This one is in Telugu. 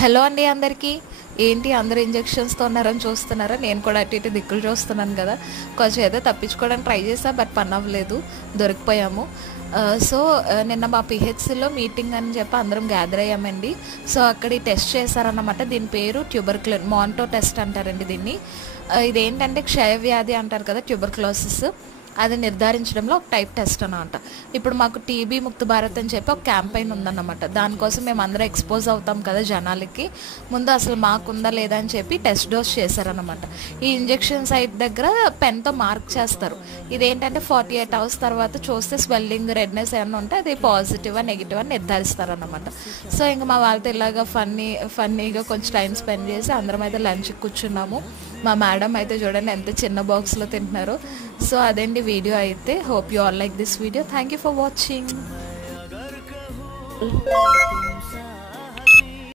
హలో అండి అందరికీ. ఏంటి అందరూ ఇంజెక్షన్స్తో ఉన్నారని చూస్తున్నారా? నేను కూడా అటు ఇటు దిక్కులు చూస్తున్నాను కదా. కొంచెం ఏదో తప్పించుకోవడానికి ట్రై చేసా, బట్ పని అవ్వలేదు, దొరికిపోయాము. నిన్న మా పిహెచ్సిలో మీటింగ్ అని చెప్పి అందరం గ్యాదర్ అయ్యామండి. సో అక్కడ ఈ టెస్ట్ చేశారన్నమాట. దీని పేరు మాంటో టెస్ట్ అంటారండి దీన్ని. ఇదేంటంటే క్షయవ్యాధి అంటారు కదా, ట్యూబర్క్లోసిస్, అది నిర్ధారించడంలో ఒక టైప్ టెస్ట్ అన్నమాట. ఇప్పుడు మాకు టీబీ ముక్త భారత్ అని చెప్పి ఒక క్యాంపెయిన్ ఉందన్నమాట. దానికోసం మేము అందరం ఎక్స్పోజ్ అవుతాం కదా జనాలకి. ముందు అసలు మాకుందా లేదా అని చెప్పి టెస్ట్ డోస్ చేశారన్నమాట. ఈ ఇంజెక్షన్ సైట్ దగ్గర పెన్తో మార్క్ చేస్తారు. ఇదేంటంటే 48 hours తర్వాత చూస్తే స్వెల్లింగ్, రెడ్నెస్ ఏమన్నా ఉంటే అది పాజిటివా నెగిటివ్ అని నిర్ధారిస్తారన్నమాట. సో ఇంకా మా వాళ్ళతో ఇలాగ ఫన్నీగా కొంచెం టైం స్పెండ్ చేసి అందరం అయితే లంచ్కి కూర్చున్నాము. మా మేడం అయితే చూడండి ఎంత చిన్న బాక్స్లో తింటున్నారో. సో అదేంటి వీడియో అయితే. Hope you all like this video. Thank you for watching.